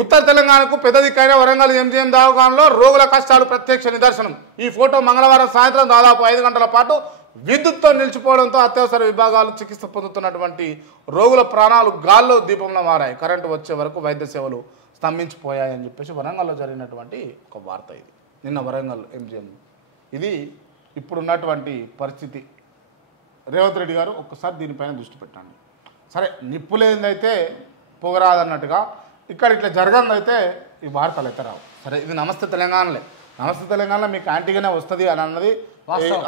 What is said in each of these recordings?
ఉత్తర తెలంగాణకు పెద్ద దిక్కైన వరంగల్ ఎంజీఎం దవాఖానలో రోగుల కష్టాలు ప్రత్యక్ష నిదర్శనం. ఈ ఫోటో మంగళవారం సాయంత్రం దాదాపు 5 గంటల పాటు విద్యుత్తో నిలిచిపోవడంతో అత్యవసర విభాగాలు చికిత్స పొందుతున్నటువంటి రోగుల ప్రాణాలు గాల్లో దీపంలో మారాయి. కరెంటు వచ్చే వరకు వైద్య సేవలు స్తంభించిపోయాయని చెప్పేసి వరంగల్లో జరిగినటువంటి ఒక వార్త. ఇది నిన్న వరంగల్ ఎంజీఎం. ఇది ఇప్పుడున్నటువంటి పరిస్థితి. రేవంత్ రెడ్డి గారు ఒక్కసారి దీనిపైన దృష్టి పెట్టండి. సరే, నిప్పులేందైతే పొగరాదన్నట్టుగా ఇక్కడ ఇట్లా జరగందైతే ఈ వార్తలు అయితే రావు. సరే, ఇది నమస్తే తెలంగాణలే. నమస్తే తెలంగాణలో మీకు యాంటీగానే వస్తుంది అని అన్నది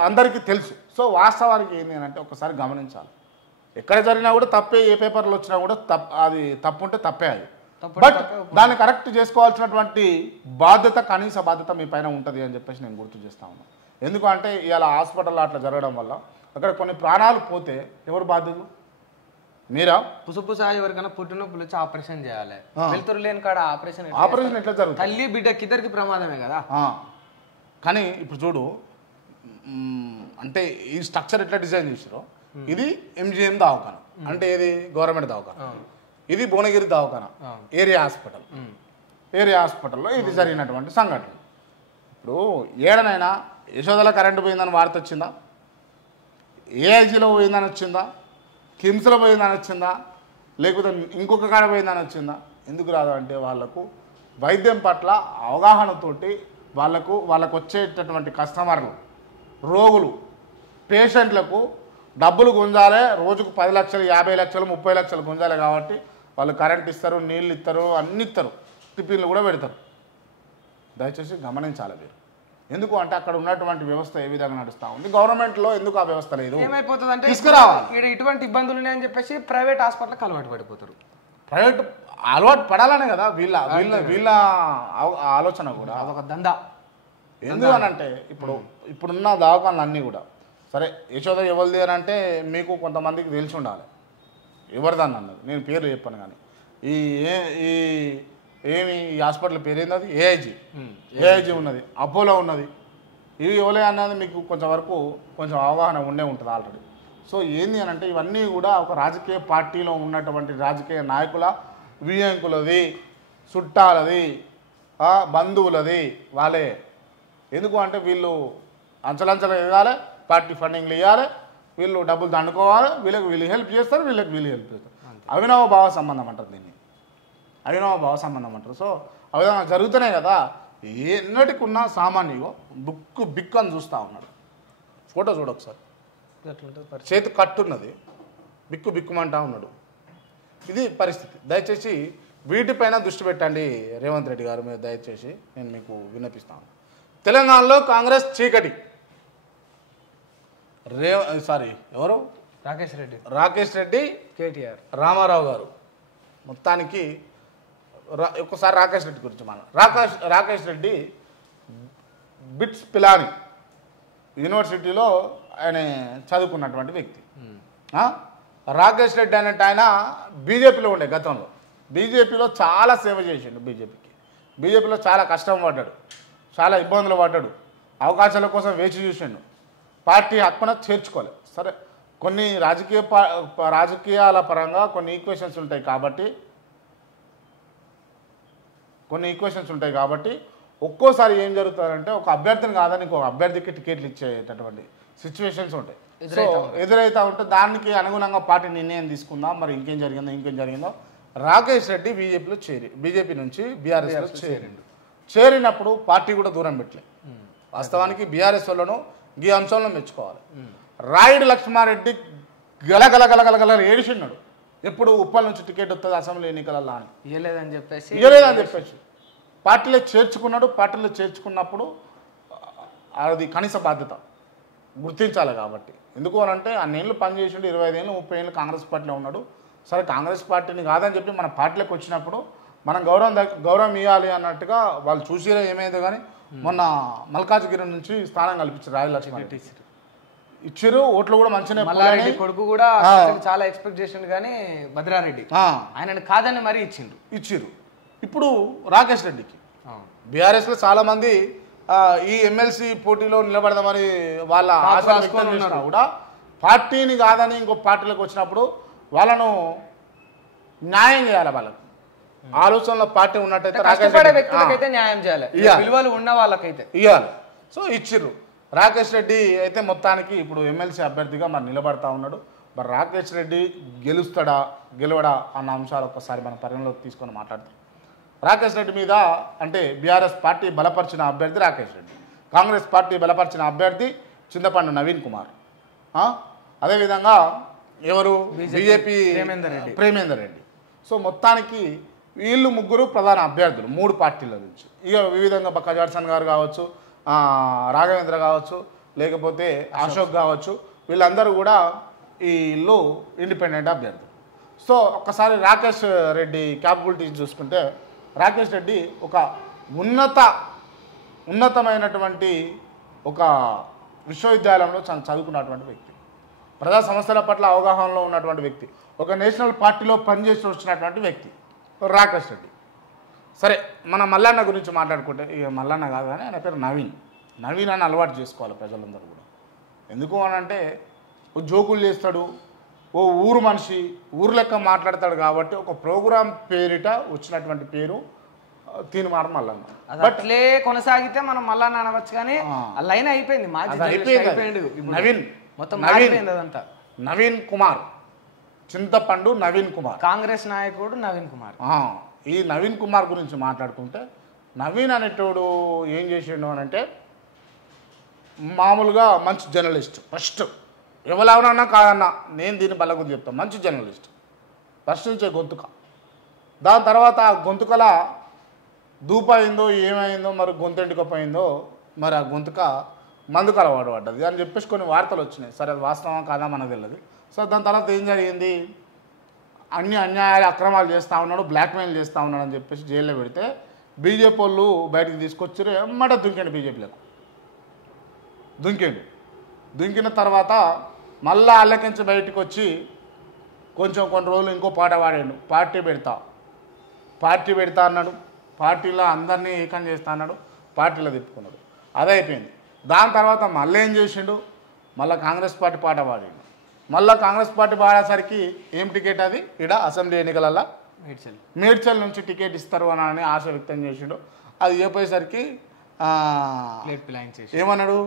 అందరికీ తెలుసు. సో వాస్తవానికి ఏంటి అని అంటే ఒకసారి గమనించాలి. ఎక్కడ జరిగినా కూడా తప్పే, ఏ పేపర్లు వచ్చినా కూడా అది తప్పు ఉంటే తప్పే అది. బట్ దాన్ని కరెక్ట్ చేసుకోవాల్సినటువంటి బాధ్యత, కనీస బాధ్యత మీ పైన ఉంటుంది అని చెప్పేసి నేను గుర్తు చేస్తా ఉన్నాను. ఎందుకంటే ఇవాళ హాస్పిటల్లో అట్లా జరగడం వల్ల అక్కడ కొన్ని ప్రాణాలు పోతే ఎవరు బాధ్యతలు? మీరా? పుసుపుసా ఎవరికైనా పుట్టినొప్పులు వచ్చి ఆపరేషన్ చేయాలి, వెళ్తురు లేని కాడ ఆపరేషన్ ఎట్లా జరుగుతుంది? తల్లి బిడ్డకి ఇద్దరికి ప్రమాదమే కదా. కానీ ఇప్పుడు చూడు, అంటే ఈ స్ట్రక్చర్ ఎట్లా డిజైన్ చేసారో, ఇది ఎంజీఎం దవాఖాన అంటే ఇది గవర్నమెంట్ దవాఖాన, ఇది భువనగిరి దవాఖాన ఏరియా హాస్పిటల్. ఏరియా హాస్పిటల్లో ఇది జరిగినటువంటి సంఘటన. ఇప్పుడు ఏడనైనా యశోదల కరెంటు పోయిందని వార్త వచ్చిందా? ఏఐజీలో పోయిందని వచ్చిందా? కిమ్స్లో పోయిందని వచ్చిందా? లేకపోతే ఇంకొక కాడ పోయిందని వచ్చిందా? ఎందుకు రాదు అంటే వాళ్ళకు వైద్యం పట్ల అవగాహనతోటి వాళ్ళకు వచ్చేటటువంటి కస్టమర్లు, రోగులు, పేషెంట్లకు డబ్బులు గుంజాలి. రోజుకు 10 లక్షలు, 50 లక్షలు, 30 లక్షలు గుంజాలి. కాబట్టి వాళ్ళు కరెంట్ ఇస్తారు, నీళ్ళు ఇస్తారు, అన్ని ఇస్తారు, టిఫిన్లు కూడా పెడతారు. దయచేసి గమనించాలి మీరు. ఎందుకు అంటే అక్కడ ఉన్నటువంటి వ్యవస్థ ఏ విధంగా నడుస్తూ ఉంది, గవర్నమెంట్లో ఎందుకు ఆ వ్యవస్థ లేదు? ఏమైపోతుంది అంటే తీసుకురావాలి. ఇటువంటి ఇబ్బందులు ఉన్నాయని చెప్పేసి ప్రైవేట్ హాస్పిటల్కి అలవాటు పడిపోతారు. ప్రైవేట్ అలవాటు పడాలనే కదా వీళ్ళ ఆలోచన కూడా. అదొక దందా. ఎందుకు అని అంటే ఇప్పుడున్న దవాఖానలు అన్నీ కూడా సరే, యశోద ఎవరిది అని అంటే మీకు కొంతమందికి తెలిసి ఉండాలి ఎవరిదాన్ని అన్నది. నేను పేర్లు చెప్పాను. కానీ ఈ హాస్పిటల్ పేరు ఏంది? అది ఏఐజీ ఉన్నది, అపోలో ఉన్నది. ఇవి ఎవరే అన్నది మీకు కొంచెం అవగాహన ఉండే ఉంటుంది ఆల్రెడీ. సో ఏంది అని అంటే ఇవన్నీ కూడా ఒక రాజకీయ పార్టీలో ఉన్నటువంటి రాజకీయ నాయకుల, వియ్యంకులది, చుట్టాలది, బంధువులది వాళ్ళే. ఎందుకు అంటే వీళ్ళు అంచలంచలు ఇవ్వాలి, పార్టీ ఫండింగ్లు ఇవ్వాలి, వీళ్ళు డబ్బులు దండుకోవాలి, వీళ్ళు హెల్ప్ చేస్తారు, వీళ్ళు హెల్ప్ చేస్తారు. అవినవ భావ సంబంధం అంటారు దీన్ని, అవినవ భావ సంబంధం అంటారు. సో ఆ విధంగా జరుగుతున్నాయి కదా. ఎన్నటికి ఉన్న సామాన్యుగా బిక్కు అని చూస్తూ ఉన్నాడు. ఫోటో చూడ ఒకసారి, చేతి కట్టున్నది, బిక్కుమంటా ఉన్నాడు. ఇది పరిస్థితి. దయచేసి వీటిపైన దృష్టి పెట్టండి రేవంత్ రెడ్డి గారు. మీరు దయచేసి నేను మీకు విన్నపిస్తాను. తెలంగాణలో కాంగ్రెస్ చీకటి. ఎవరు? రాకేష్ రెడ్డి, కేటీఆర్, రామారావు గారు. మొత్తానికి ఒక్కసారి రాకేష్ రెడ్డి గురించి మనం రాకేష్ రెడ్డి బిట్స్ పిలాని యూనివర్సిటీలో ఆయన చదువుకున్నటువంటి వ్యక్తి. రాకేష్ రెడ్డి అనేట ఆయన బీజేపీలో ఉండే గతంలో. బీజేపీలో చాలా సేవ చేసిండు. బీజేపీలో చాలా కష్టం పడ్డాడు, చాలా ఇబ్బందులు పడ్డాడు, అవకాశాల కోసం వేచి చూసిండు. పార్టీ హక్కున చేర్చుకోలేదు. సరే, కొన్ని రాజకీయాల పరంగా కొన్ని ఈక్వేషన్స్ ఉంటాయి కాబట్టి ఒక్కోసారి ఏం జరుగుతుందంటే ఒక అభ్యర్థిని కాదని ఇంకొక అభ్యర్థికి టికెట్లు ఇచ్చేటటువంటి సిచ్యువేషన్స్ ఉంటాయి. సో ఎదురైతే ఉంటే దానికి అనుగుణంగా పార్టీ నిర్ణయం తీసుకుందాం. మరి ఇంకేం జరిగిందో రాకేష్ రెడ్డి బీజేపీ నుంచి బీఆర్ఎస్లో చేరినప్పుడు పార్టీ కూడా దూరం పెట్టలే. వాస్తవానికి బీఆర్ఎస్ వాళ్ళను ఈ అంశంలో మెచ్చుకోవాలి. రాయుడు లక్ష్మారెడ్డి గలగల ఏడిచిన్నాడు. ఎప్పుడు ఉప్పల్ నుంచి టికెట్ వస్తుంది అసెంబ్లీ ఎన్నికలలో అని ఇవ్వలేదని చెప్పేసి పార్టీలో చేర్చుకున్నప్పుడు అది కనీస బాధ్యత గుర్తించాలి. కాబట్టి ఎందుకు అనంటే అన్నేళ్ళు పనిచేసిండు, 25 ఏళ్ళు 30 ఏళ్ళు కాంగ్రెస్ పార్టీలో ఉన్నాడు. సరే, కాంగ్రెస్ పార్టీని కాదని చెప్పి మన పార్టీలోకి వచ్చినప్పుడు మనం గౌరవం ఇవ్వాలి అన్నట్టుగా వాళ్ళు చూసిరా. ఏమైందో కానీ మొన్న మల్కాజ్గిరి నుంచి స్థానం కల్పించారు. రాయుడు లక్ష్మారెడ్డి ఇచ్చారు. ఓట్లు కూడా మంచిగా, కొడుకు కూడా చాలా ఎక్స్పెక్ట్ చేసిండు. కానీ భద్రారెడ్డి ఆయనను కాదని మరీ ఇచ్చిర్రు. ఇప్పుడు రాకేష్ రెడ్డికి బీఆర్ఎస్లో చాలా మంది ఈ ఎమ్మెల్సీ పోటీలో నిలబడదామని వాళ్ళ ఆశలు వ్యక్తం చేసినా కూడా పార్టీని కాదని ఇంకో పార్టీలకు వచ్చినప్పుడు వాళ్ళను న్యాయం చేయాలి. వాళ్ళకు ఆలోచనలో పార్టీ ఉన్నట్టయితే కష్టపడే వ్యక్తులకైతే న్యాయం చేయాలి, విలువలు ఉన్న వాళ్ళకైతే ఇవ్వాలి. సో ఇచ్చిర్రు. రాకేష్ రెడ్డి అయితే మొత్తానికి ఇప్పుడు ఎమ్మెల్సీ అభ్యర్థిగా మరి నిలబడతా ఉన్నాడు. మరి రాకేష్ రెడ్డి గెలవడా అన్న అంశాలు ఒక్కసారి మనం పరిగణలోకి తీసుకొని మాట్లాడతాం. రాకేష్ రెడ్డి మీద అంటే బీఆర్ఎస్ పార్టీ బలపరిచిన అభ్యర్థి రాకేష్ రెడ్డి, కాంగ్రెస్ పార్టీ బలపరిచిన అభ్యర్థి చింతపండు నవీన్ కుమార్, అదేవిధంగా ఎవరు బీజేపీ ప్రేమేందర్ రెడ్డి. సో మొత్తానికి వీళ్ళు ముగ్గురు ప్రధాన అభ్యర్థులు 3 పార్టీల నుంచి. ఇక వివిధంగా పక్క జాడ్సన్ గారు కావచ్చు, రాఘవేంద్ర కావచ్చు, లేకపోతే అశోక్ కావచ్చు, వీళ్ళందరూ కూడా వీళ్ళు ఇండిపెండెంట్ అభ్యర్థులు. సో ఒక్కసారి రాకేష్ రెడ్డి క్యాపబిలిటీస్ చూసుకుంటే రాకేష్ రెడ్డి ఒక ఉన్నతమైనటువంటి ఒక విశ్వవిద్యాలయంలో చదువుకున్నటువంటి వ్యక్తి, ప్రజా సమస్యల పట్ల అవగాహనలో ఉన్నటువంటి వ్యక్తి, ఒక నేషనల్ పార్టీలో పనిచేసి వచ్చినటువంటి వ్యక్తి రాకేష్ రెడ్డి. సరే మన మల్లన్న గురించి మాట్లాడుకుంటే, ఇక మల్లన్న కాదు కానీ ఆయన పేరు నవీన్ అని అలవాటు చేసుకోవాలి ప్రజలందరూ కూడా. ఎందుకు అని అంటే ఓ జోకులు చేస్తాడు, ఓ ఊరు మనిషి, ఊరు లెక్క మాట్లాడతాడు కాబట్టి ఒక ప్రోగ్రాం పేరిట వచ్చినటువంటి పేరు తీర్మానం మల్లన్న. అట్లే కొనసాగితే మనం మల్లన్న అనవచ్చు, కానీ లైన్ అయిపోయింది. నవీన్ కుమార్, చింతపండు నవీన్ కుమార్, కాంగ్రెస్ నాయకుడు నవీన్ కుమార్. ఈ నవీన్ కుమార్ గురించి మాట్లాడుకుంటే, నవీన్ అనేటోడు ఏం చేసిండు అని అంటే మామూలుగా మంచి జర్నలిస్ట్. ఫస్ట్ ఎవరెవరన్నా కాదన్నా నేను దీన్ని బలగుంది చెప్తాను, మంచి జర్నలిస్ట్ ప్రశ్నించే గొంతుక. దాని తర్వాత ఆ గొంతుకల దూపైందో ఏమైందో, మరి గొంతెంటుకపోయిందో, మరి ఆ గొంతుక మందుకు అలవాటు పడ్డది అని చెప్పేసి కొన్ని వార్తలు వచ్చినాయి. సరే అది వాస్తవం కాదా మనకు తెలియదు. సో దాని తర్వాత ఏం జరిగింది, అన్ని అన్యాయాలు అక్రమాలు చేస్తూ ఉన్నాడు, బ్లాక్మెయిల్ చేస్తూ ఉన్నాడు అని చెప్పేసి జైల్లో పెడితే బీజేపీ వాళ్ళు బయటికి తీసుకొచ్చారు. ఎమ్మట దుంకాడు, బీజేపీలకు దుంకిన తర్వాత మళ్ళా అల్లకించి బయటకు వచ్చి కొన్ని రోజులు ఇంకో పాట పాడాడు, పార్టీ పెడతా అన్నాడు, పార్టీలో అందరినీ ఏకం చేస్తా అన్నాడు, పార్టీలో తిప్పుకున్నాడు. అదే అయిపోయింది. దాని తర్వాత మళ్ళీ ఏం చేసిండు, మళ్ళీ కాంగ్రెస్ పార్టీ పాట పాడాడు. మళ్ళీ కాంగ్రెస్ పార్టీ పాడేసరికి ఏం టికెట్ అది, ఇక్కడ అసెంబ్లీ ఎన్నికలలో మేడ్చల్ నుంచి టికెట్ ఇస్తారు అని ఆశ వ్యక్తం చేసిండు. అది చెప్పేసరికి ఏమన్నాడు,